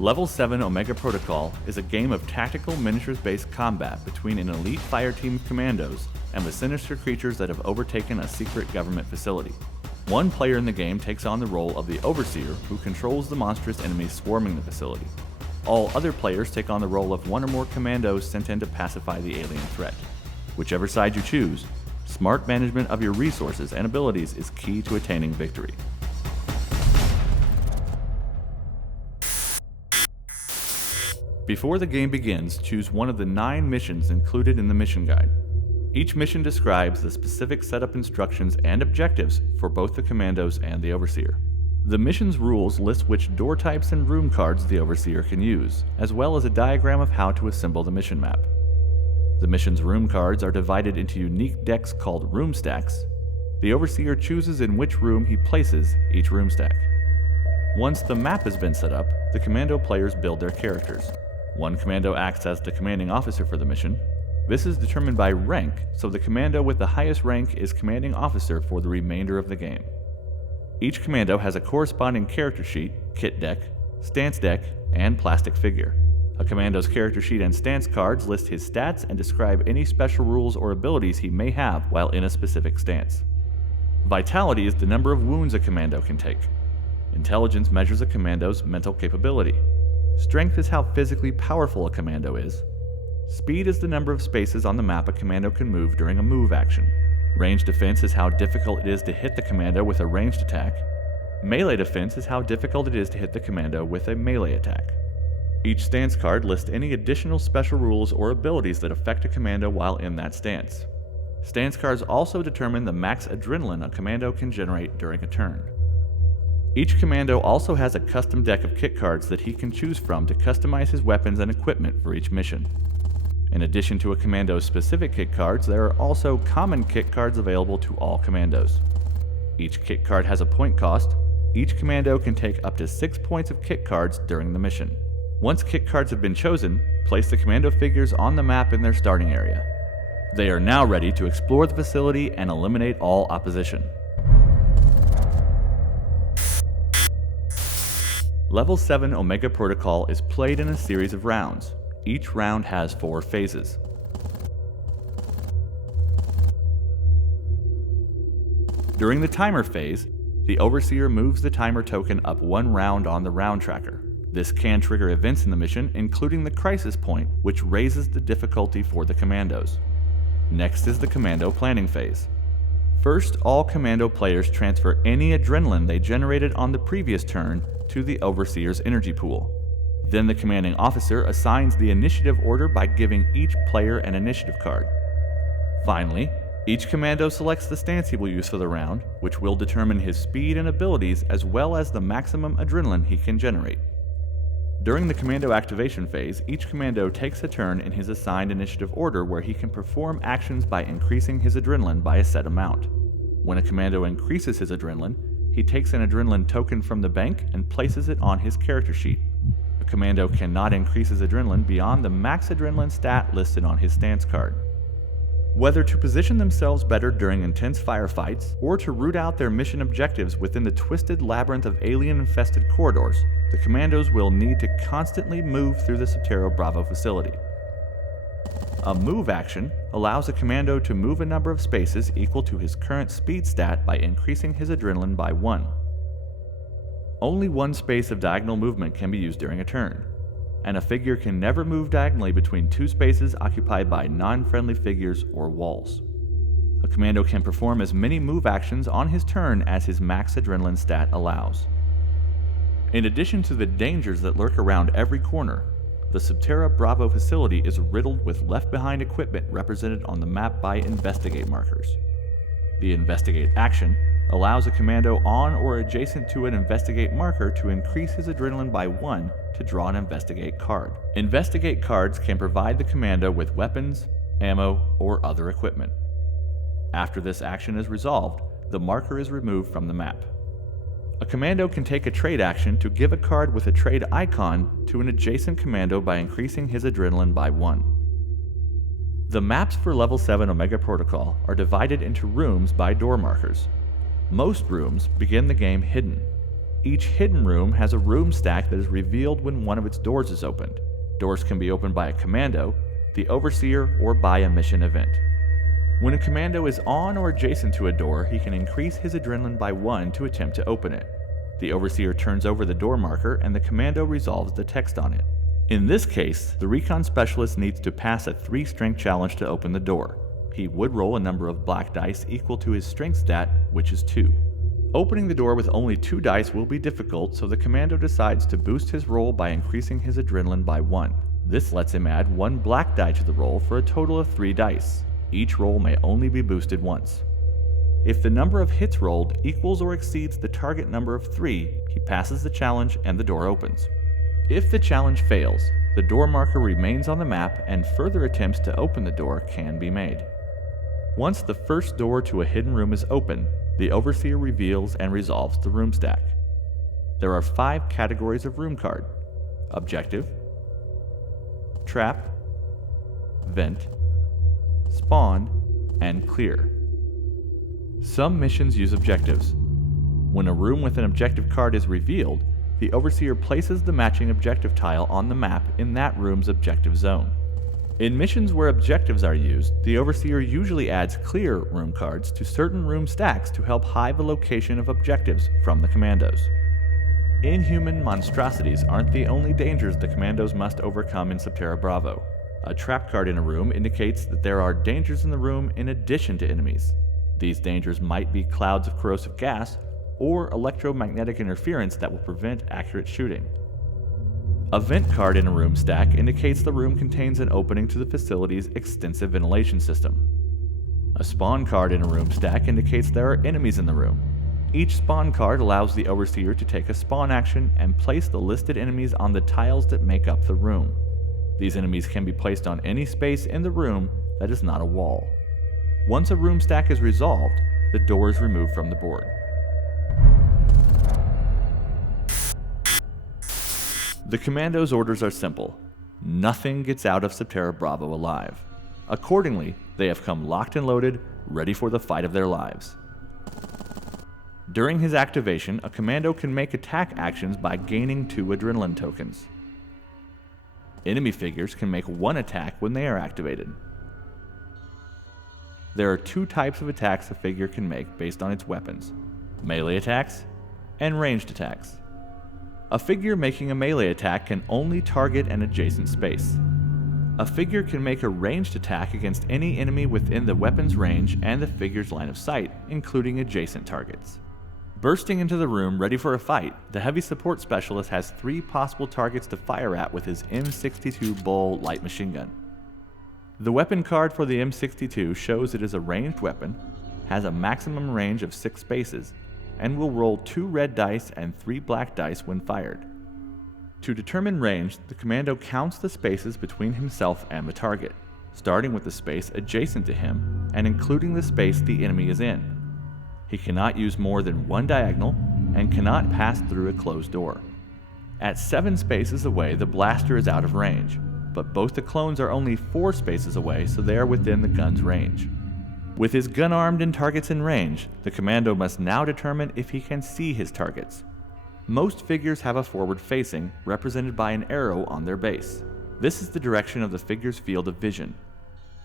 Level 7 Omega Protocol is a game of tactical miniatures-based combat between an elite fireteam of commandos and the sinister creatures that have overtaken a secret government facility. One player in the game takes on the role of the Overseer, who controls the monstrous enemies swarming the facility. All other players take on the role of one or more commandos sent in to pacify the alien threat. Whichever side you choose, smart management of your resources and abilities is key to attaining victory. Before the game begins, choose one of the 9 missions included in the mission guide. Each mission describes the specific setup instructions and objectives for both the Commandos and the Overseer. The mission's rules list which door types and room cards the Overseer can use, as well as a diagram of how to assemble the mission map. The mission's room cards are divided into unique decks called room stacks. The Overseer chooses in which room he places each room stack. Once the map has been set up, the Commando players build their characters. One Commando acts as the commanding officer for the mission. This is determined by rank, so the Commando with the highest rank is commanding officer for the remainder of the game. Each Commando has a corresponding character sheet, kit deck, stance deck, and plastic figure. A Commando's character sheet and stance cards list his stats and describe any special rules or abilities he may have while in a specific stance. Vitality is the number of wounds a Commando can take. Intelligence measures a Commando's mental capability. Strength is how physically powerful a Commando is. Speed is the number of spaces on the map a Commando can move during a move action. Range defense is how difficult it is to hit the Commando with a ranged attack. Melee defense is how difficult it is to hit the Commando with a melee attack. Each stance card lists any additional special rules or abilities that affect a Commando while in that stance. Stance cards also determine the max adrenaline a Commando can generate during a turn. Each Commando also has a custom deck of kit cards that he can choose from to customize his weapons and equipment for each mission. In addition to a Commando's specific kit cards, there are also common kit cards available to all Commandos. Each kit card has a point cost. Each Commando can take up to 6 points of kit cards during the mission. Once kit cards have been chosen, place the Commando figures on the map in their starting area. They are now ready to explore the facility and eliminate all opposition. Level 7 Omega Protocol is played in a series of rounds. Each round has 4 phases. During the timer phase, the Overseer moves the timer token up 1 round on the round tracker. This can trigger events in the mission, including the crisis point, which raises the difficulty for the Commandos. Next is the Commando planning phase. First, all Commando players transfer any adrenaline they generated on the previous turn to the Overseer's energy pool. Then the commanding officer assigns the initiative order by giving each player an initiative card. Finally, each Commando selects the stance he will use for the round, which will determine his speed and abilities as well as the maximum adrenaline he can generate. During the Commando activation phase, each Commando takes a turn in his assigned initiative order where he can perform actions by increasing his adrenaline by a set amount. When a Commando increases his adrenaline, he takes an adrenaline token from the bank and places it on his character sheet. A Commando cannot increase his adrenaline beyond the max adrenaline stat listed on his stance card. Whether to position themselves better during intense firefights or to root out their mission objectives within the twisted labyrinth of alien-infested corridors, the Commandos will need to constantly move through the Subterra Bravo facility. A move action allows a Commando to move a number of spaces equal to his current speed stat by increasing his adrenaline by 1. Only 1 space of diagonal movement can be used during a turn, and a figure can never move diagonally between 2 spaces occupied by non-friendly figures or walls. A Commando can perform as many move actions on his turn as his max adrenaline stat allows. In addition to the dangers that lurk around every corner, the Subterra Bravo facility is riddled with left-behind equipment represented on the map by investigate markers. The investigate action allows a Commando on or adjacent to an investigate marker to increase his adrenaline by 1 to draw an investigate card. Investigate cards can provide the Commando with weapons, ammo, or other equipment. After this action is resolved, the marker is removed from the map. A Commando can take a trade action to give a card with a trade icon to an adjacent Commando by increasing his adrenaline by 1. The maps for Level 7 Omega Protocol are divided into rooms by door markers. Most rooms begin the game hidden. Each hidden room has a room stack that is revealed when one of its doors is opened. Doors can be opened by a commando, the overseer, or by a mission event. When a commando is on or adjacent to a door, he can increase his adrenaline by 1 to attempt to open it. The overseer turns over the door marker and the commando resolves the text on it. In this case, the recon specialist needs to pass a 3-strength challenge to open the door. He would roll a number of black dice equal to his strength stat, which is 2. Opening the door with only 2 dice will be difficult, so the commando decides to boost his roll by increasing his adrenaline by 1. This lets him add 1 black die to the roll for a total of 3 dice. Each roll may only be boosted once. If the number of hits rolled equals or exceeds the target number of 3, he passes the challenge and the door opens. If the challenge fails, the door marker remains on the map and further attempts to open the door can be made. Once the first door to a hidden room is open, the overseer reveals and resolves the room stack. There are 5 categories of room card: objective, trap, vent, spawn, and clear. Some missions use objectives. When a room with an objective card is revealed, the overseer places the matching objective tile on the map in that room's objective zone. In missions where objectives are used, the overseer usually adds clear room cards to certain room stacks to help hide the location of objectives from the commandos. Inhuman monstrosities aren't the only dangers the commandos must overcome in Subterra Bravo. A trap card in a room indicates that there are dangers in the room in addition to enemies. These dangers might be clouds of corrosive gas or electromagnetic interference that will prevent accurate shooting. A vent card in a room stack indicates the room contains an opening to the facility's extensive ventilation system. A spawn card in a room stack indicates there are enemies in the room. Each spawn card allows the overseer to take a spawn action and place the listed enemies on the tiles that make up the room. These enemies can be placed on any space in the room that is not a wall. Once a room stack is resolved, the door is removed from the board. The commando's orders are simple. Nothing gets out of Subterra Bravo alive. Accordingly, they have come locked and loaded, ready for the fight of their lives. During his activation, a commando can make attack actions by gaining 2 adrenaline tokens. Enemy figures can make 1 attack when they are activated. There are 2 types of attacks a figure can make based on its weapons: melee attacks and ranged attacks. A figure making a melee attack can only target an adjacent space. A figure can make a ranged attack against any enemy within the weapon's range and the figure's line of sight, including adjacent targets. Bursting into the room ready for a fight, the heavy support specialist has 3 possible targets to fire at with his M62 Bull light machine gun. The weapon card for the M62 shows it is a ranged weapon, has a maximum range of 6 spaces, and will roll 2 red dice and 3 black dice when fired. To determine range, the commando counts the spaces between himself and the target, starting with the space adjacent to him and including the space the enemy is in. He cannot use more than 1 diagonal and cannot pass through a closed door. At 7 spaces away, the blaster is out of range, but both the clones are only 4 spaces away, so they are within the gun's range. With his gun armed and targets in range, the commando must now determine if he can see his targets. Most figures have a forward facing, represented by an arrow on their base. This is the direction of the figure's field of vision.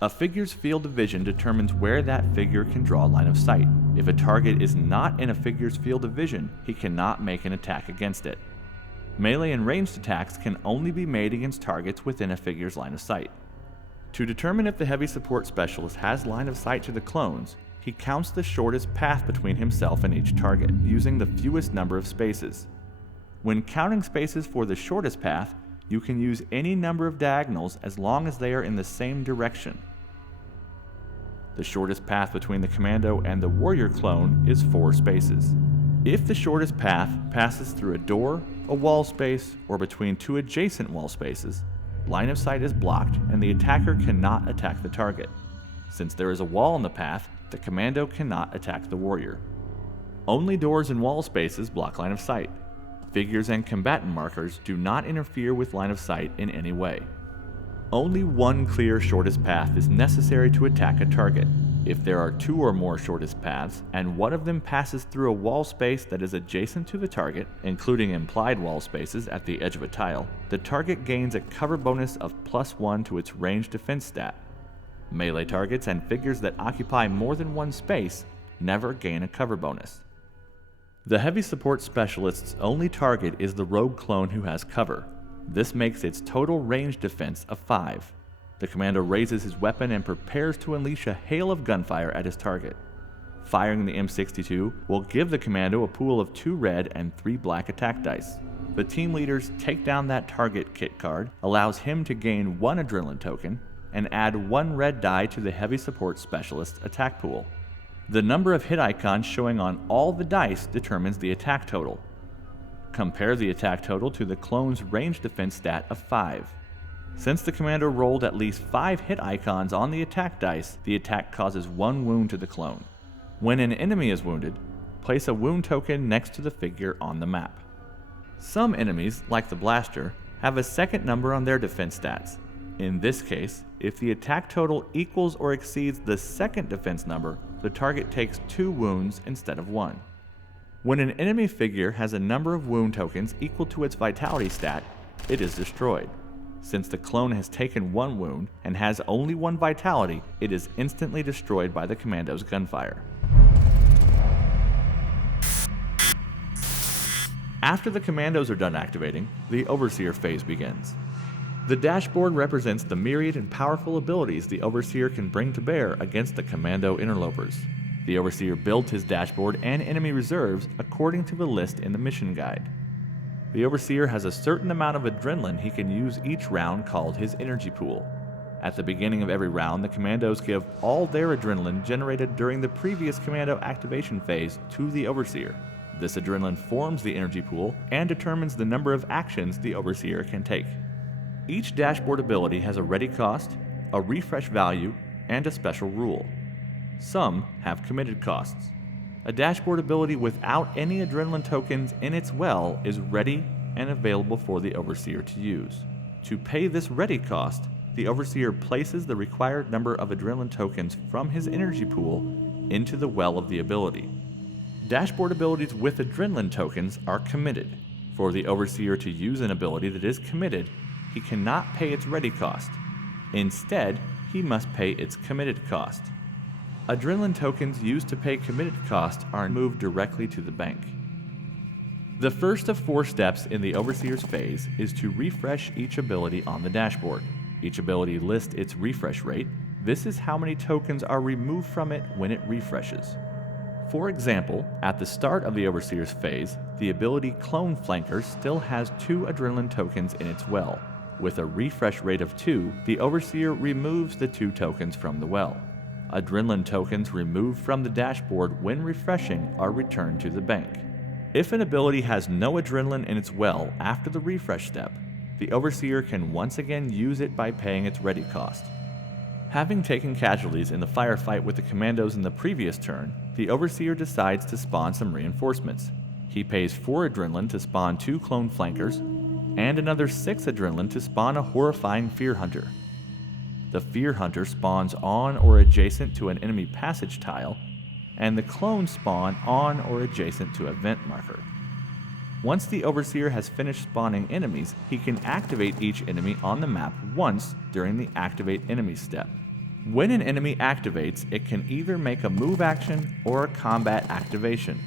A figure's field of vision determines where that figure can draw line of sight. If a target is not in a figure's field of vision, he cannot make an attack against it. Melee and ranged attacks can only be made against targets within a figure's line of sight. To determine if the heavy support specialist has line of sight to the clones, he counts the shortest path between himself and each target, using the fewest number of spaces. When counting spaces for the shortest path, you can use any number of diagonals as long as they are in the same direction. The shortest path between the commando and the warrior clone is 4 spaces. If the shortest path passes through a door, a wall space, or between 2 adjacent wall spaces, line of sight is blocked and the attacker cannot attack the target. Since there is a wall in the path, the commando cannot attack the warrior. Only doors and wall spaces block line of sight. Figures and combatant markers do not interfere with line of sight in any way. Only 1 clear shortest path is necessary to attack a target. If there are 2 or more shortest paths, and one of them passes through a wall space that is adjacent to the target, including implied wall spaces at the edge of a tile, the target gains a cover bonus of +1 to its range defense stat. Melee targets and figures that occupy more than one space never gain a cover bonus. The heavy support specialist's only target is the rogue clone who has cover. This makes its total range defense a 5. The commando raises his weapon and prepares to unleash a hail of gunfire at his target. Firing the M62 will give the commando a pool of 2 red and 3 black attack dice. The team leader's Take Down That Target kit card allows him to gain 1 adrenaline token and add 1 red die to the heavy support specialist's attack pool. The number of hit icons showing on all the dice determines the attack total. Compare the attack total to the clone's range defense stat of 5. Since the commando rolled at least 5 hit icons on the attack dice, the attack causes 1 wound to the clone. When an enemy is wounded, place a wound token next to the figure on the map. Some enemies, like the blaster, have a second number on their defense stats. In this case, if the attack total equals or exceeds the second defense number, the target takes 2 wounds instead of 1. When an enemy figure has a number of wound tokens equal to its vitality stat, it is destroyed. Since the clone has taken 1 wound and has only 1 vitality, it is instantly destroyed by the commando's gunfire. After the commandos are done activating, the Overseer phase begins. The dashboard represents the myriad and powerful abilities the Overseer can bring to bear against the commando interlopers. The Overseer builds his dashboard and enemy reserves according to the list in the mission guide. The Overseer has a certain amount of adrenaline he can use each round called his energy pool. At the beginning of every round, the commandos give all their adrenaline generated during the previous commando activation phase to the Overseer. This adrenaline forms the energy pool and determines the number of actions the Overseer can take. Each dashboard ability has a ready cost, a refresh value, and a special rule. Some have committed costs. A dashboard ability without any adrenaline tokens in its well is ready and available for the Overseer to use. To pay this ready cost, the Overseer places the required number of adrenaline tokens from his energy pool into the well of the ability. Dashboard abilities with adrenaline tokens are committed. For the Overseer to use an ability that is committed, he cannot pay its ready cost. Instead, he must pay its committed cost. Adrenaline tokens used to pay committed cost are moved directly to the bank. The first of 4 steps in the Overseer's phase is to refresh each ability on the dashboard. Each ability lists its refresh rate. This is how many tokens are removed from it when it refreshes. For example, at the start of the Overseer's phase, the ability Clone Flanker still has 2 adrenaline tokens in its well. With a refresh rate of 2, the Overseer removes the 2 tokens from the well. Adrenaline tokens removed from the dashboard when refreshing are returned to the bank. If an ability has no adrenaline in its well after the refresh step, the Overseer can once again use it by paying its ready cost. Having taken casualties in the firefight with the commandos in the previous turn, the Overseer decides to spawn some reinforcements. He pays 4 adrenaline to spawn 2 clone flankers, and another 6 adrenaline to spawn a horrifying Fear Hunter. The Fear Hunter spawns on or adjacent to an enemy passage tile, and the clones spawn on or adjacent to a vent marker. Once the Overseer has finished spawning enemies, he can activate each enemy on the map once during the Activate Enemy step. When an enemy activates, it can either make a move action or a combat activation.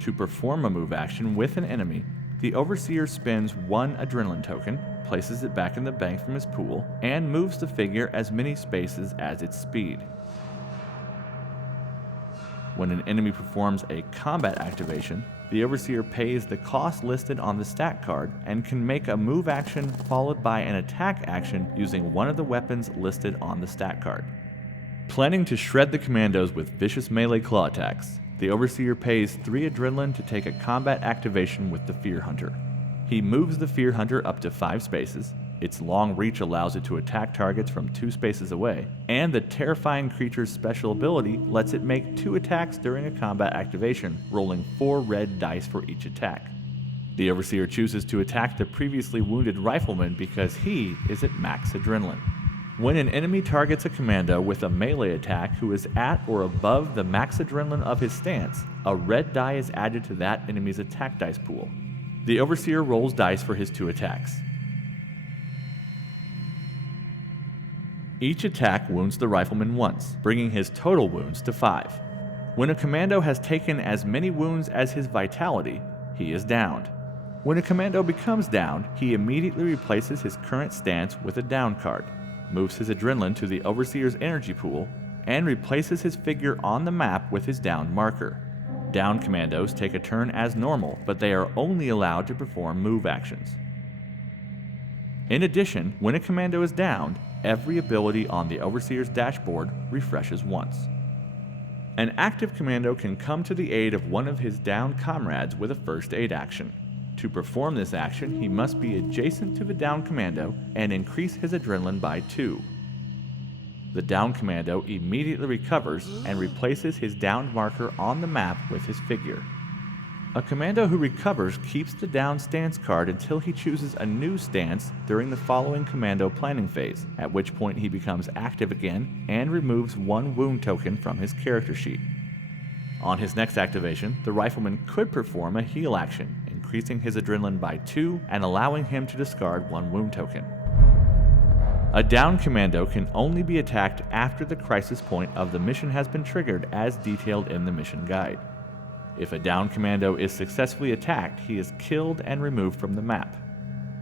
To perform a move action with an enemy, the Overseer spends 1 adrenaline token, places it back in the bank from his pool, and moves the figure as many spaces as its speed. When an enemy performs a combat activation, the Overseer pays the cost listed on the stat card and can make a move action followed by an attack action using one of the weapons listed on the stat card. Planning to shred the commandos with vicious melee claw attacks, the Overseer pays 3 adrenaline to take a combat activation with the Fear Hunter. He moves the Fear Hunter up to 5 spaces, its long reach allows it to attack targets from 2 spaces away, and the terrifying creature's special ability lets it make 2 attacks during a combat activation, rolling 4 red dice for each attack. The Overseer chooses to attack the previously wounded rifleman because he is at max adrenaline. When an enemy targets a commando with a melee attack who is at or above the max adrenaline of his stance, a red die is added to that enemy's attack dice pool. The Overseer rolls dice for his 2 attacks. Each attack wounds the Rifleman once, bringing his total wounds to 5. When a commando has taken as many wounds as his vitality, he is downed. When a commando becomes downed, he immediately replaces his current stance with a down card, moves his adrenaline to the Overseer's energy pool, and replaces his figure on the map with his downed marker. Downed commandos take a turn as normal, but they are only allowed to perform move actions. In addition, when a commando is downed, every ability on the Overseer's dashboard refreshes once. An active commando can come to the aid of one of his downed comrades with a first aid action. To perform this action, he must be adjacent to the downed commando and increase his adrenaline by 2. The downed commando immediately recovers and replaces his downed marker on the map with his figure. A commando who recovers keeps the downed stance card until he chooses a new stance during the following commando planning phase, at which point he becomes active again and removes 1 wound token from his character sheet. On his next activation, the Rifleman could perform a heal action, increasing his adrenaline by 2 and allowing him to discard 1 wound token. A downed commando can only be attacked after the crisis point of the mission has been triggered as detailed in the mission guide. If a downed commando is successfully attacked, he is killed and removed from the map.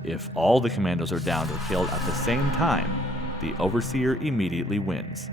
If all the commandos are downed or killed at the same time, the Overseer immediately wins.